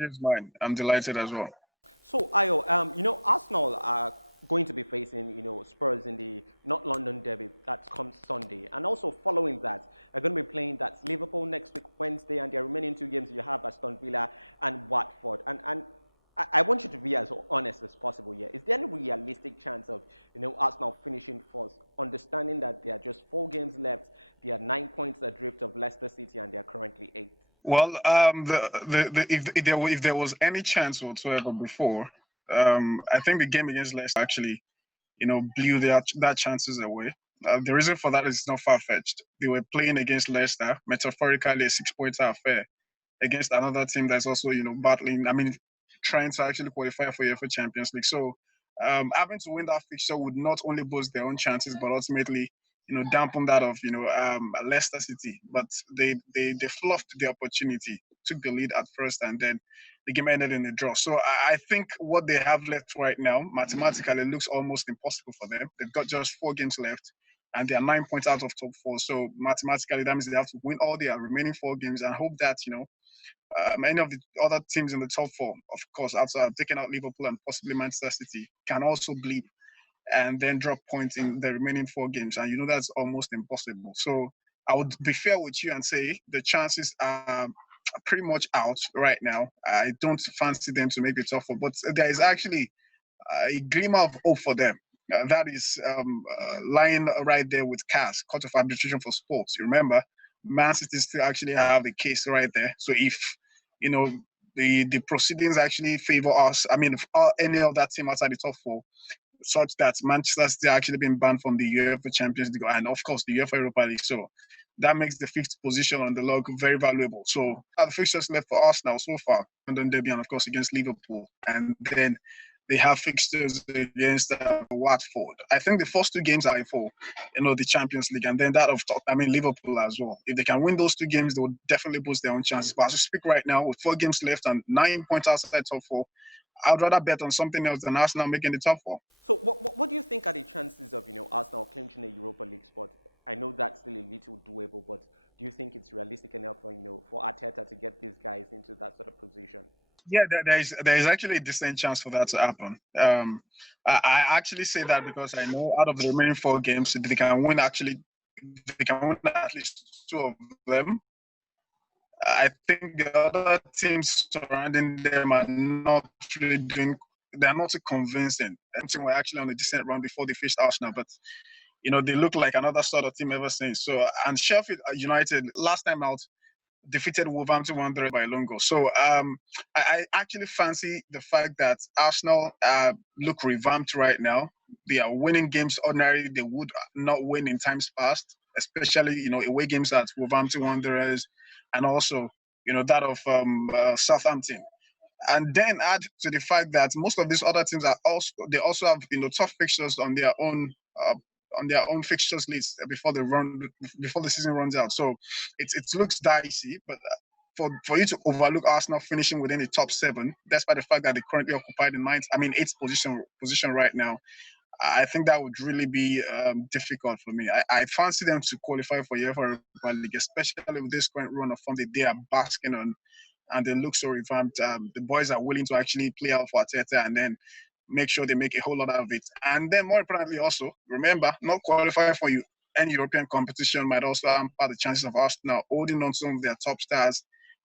It's mine. I'm delighted as well. Well, if there was any chance whatsoever before, I think the game against Leicester actually, blew that chances away. The reason for that is not far fetched. They were playing against Leicester, metaphorically a 6 point affair against another team that's also, battling. I mean, trying to actually qualify for UEFA Champions League. So, having to win that fixture would not only boost their own chances, but ultimately, dampen that of Leicester City. But they fluffed the opportunity, took the lead at first, and then the game ended in a draw. So I think what they have left right now, mathematically, looks almost impossible for them. They've got just 4 games left, and they are 9 points out of top 4. So mathematically, that means they have to win all their remaining 4 games and hope that many of the other teams in the top 4, of course, outside taking out Liverpool and possibly Manchester City, can also bleed and then drop points in the remaining 4 games. And that's almost impossible. So I would be fair with you and say the chances are pretty much out right now. I don't fancy them to make the top 4, but there is actually a glimmer of hope for them. That is lying right there with CAS, Court of Arbitration for Sports. You remember, Man City still actually have the case right there. So if you know the proceedings actually favor us, I mean, if any of that team outside the top 4, such that Manchester City actually been banned from the UEFA Champions League and of course the UEFA Europa League. So that makes the 5th position on the log very valuable. So the fixtures left for Arsenal so far, London derby and of course against Liverpool, and then they have fixtures against Watford. I think the first 2 games are for the Champions League, and then that of Liverpool as well. If they can win those 2 games, they will definitely boost their own chances. But as we speak right now, with 4 games left and 9 points outside top 4, I'd rather bet on something else than Arsenal making the top 4. Yeah, there is actually a decent chance for that to happen. I actually say that because I know out of the remaining 4 games, they can win at least 2 of them. I think the other teams surrounding them are not really doing. They're not too convincing. And team were actually on a decent run before they faced Arsenal, but they look like another sort of team ever since. So, and Sheffield United last time out defeated Wolverhampton Wanderers by a long goal. So I actually fancy the fact that Arsenal look revamped right now. They are winning games ordinarily they would not win in times past, especially away games at Wolverhampton Wanderers, and also that of Southampton. And then add to the fact that most of these other teams also have tough fixtures uh, on their own fixtures list before the season runs out. So it looks dicey, but for you to overlook Arsenal finishing within the top 7, despite the fact that they currently occupy the 8th position right now, I think that would really be difficult for me. I fancy them to qualify for UEFA Europa League, especially with this current run of form that they are basking on, and they look so revamped. The boys are willing to actually play out for Arteta and then make sure they make a whole lot out of it. And then more importantly also, remember, not qualifying for any European competition might also hamper the chances of Arsenal holding on to some of their top stars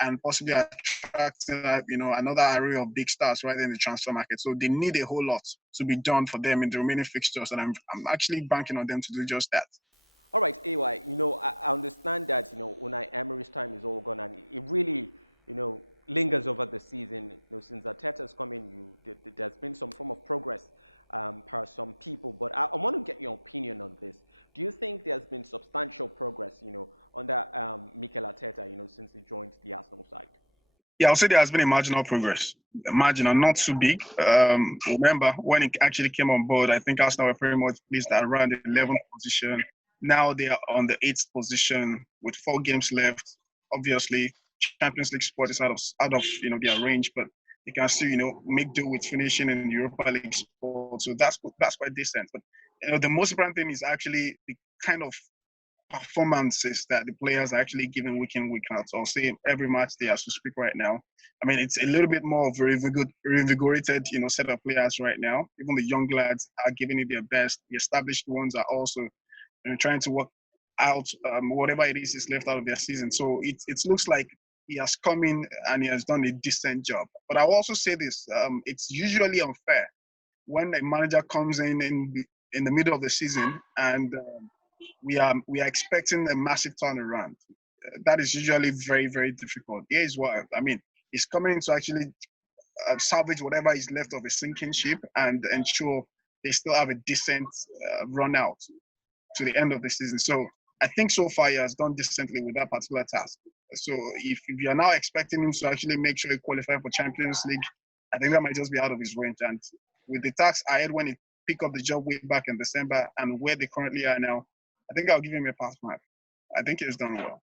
and possibly attracting another array of big stars right in the transfer market. So they need a whole lot to be done for them in the remaining fixtures, and I'm actually banking on them to do just that. Yeah, I'll say there has been a marginal progress. Marginal, not too big. Remember when it actually came on board, I think Arsenal were pretty much placed around the 11th position. Now they are on the 8th position with 4 games left. Obviously, Champions League spot is out of their range, but they can still make do with finishing in the Europa League spot. So that's quite decent. But the most important thing is actually the kind of performances that the players are actually giving week in, week out, or say every match they have to speak right now. I mean, it's a little bit more of a reinvigorated, set of players right now. Even the young lads are giving it their best. The established ones are also trying to work out whatever it is left out of their season. So it looks like he has come in and he has done a decent job. But I will also say this: it's usually unfair when a manager comes in the middle of the season and we are expecting a massive turnaround. That is usually very, very difficult. Here's why. I mean, he's coming in to actually salvage whatever is left of a sinking ship and ensure they still have a decent run out to the end of the season. So I think so far he has done decently with that particular task. So if you are now expecting him to actually make sure he qualifies for Champions League, I think that might just be out of his range. And with the task ahead when he pick up the job way back in December and where they currently are now, I think I'll give him a pass mark. I think he's done well.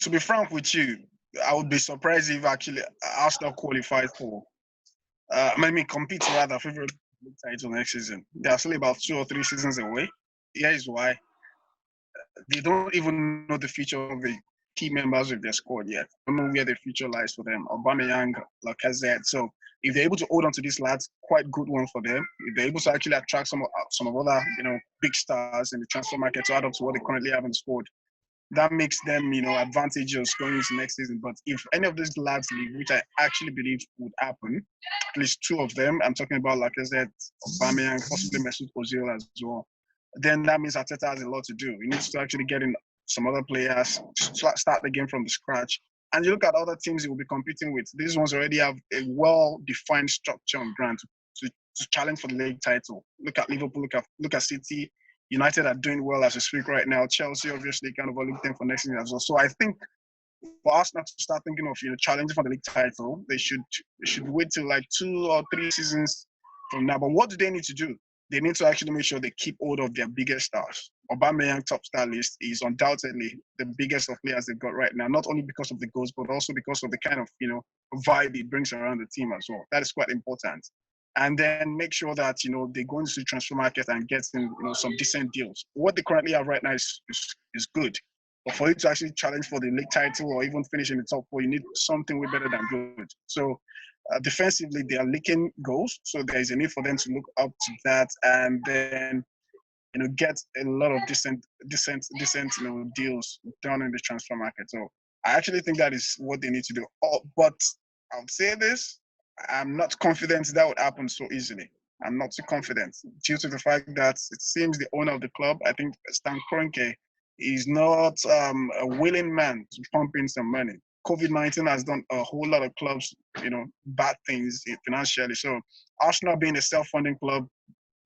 To be frank with you, I would be surprised if actually Arsenal qualifies for, I mean, competes rather favorite title next season. They are still about 2 or 3 seasons away. Here is why they don't even know the future of the key members of their squad yet. They don't know where the future lies for them. Aubameyang, Lacazette. So if they're able to hold on to these lads, quite good one for them. If they're able to actually attract some of other big stars in the transfer market to add up to what they currently have in the squad, that makes them, advantageous going into next season. But if any of these lads leave, which I actually believe would happen, at least 2 of them, I'm talking about Lacazette, Aubameyang, possibly Mesut Ozil as well, then that means Arteta has a lot to do. He needs to actually get in some other players, start the game from the scratch. And you look at other teams he will be competing with. These ones already have a well-defined structure on ground to challenge for the league title. Look at Liverpool, look at City. United are doing well as we speak right now. Chelsea obviously kind of looking for next season as well. So I think for us not to start thinking of challenging for the league title, they should wait till like 2 or 3 seasons from now. But what do they need to do? They need to actually make sure they keep hold of their biggest stars. Aubameyang top star list is undoubtedly the biggest of players they've got right now, not only because of the goals, but also because of the kind of vibe he brings around the team as well. That is quite important. And then make sure that they go into the transfer market and get in some decent deals. What they currently have right now is good. But for you to actually challenge for the league title or even finish in the top 4, you need something way better than good. So defensively, they are leaking goals. So there is a need for them to look up to that and then get a lot of decent deals done in the transfer market. So I actually think that is what they need to do. Oh, but I'll say this: I'm not confident that would happen so easily. I'm not too confident due to the fact that it seems the owner of the club, I think Stan Kroenke, is not a willing man to pump in some money. COVID-19 has done a whole lot of clubs, bad things financially. So Arsenal being a self-funding club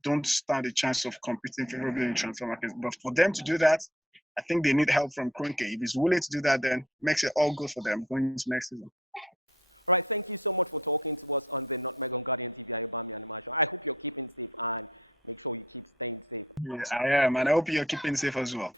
don't stand a chance of competing favorably in transfer markets. But for them to do that, I think they need help from Kroenke. If he's willing to do that, then makes it all good for them going into next season. Yeah, I am, and I hope you're keeping safe as well.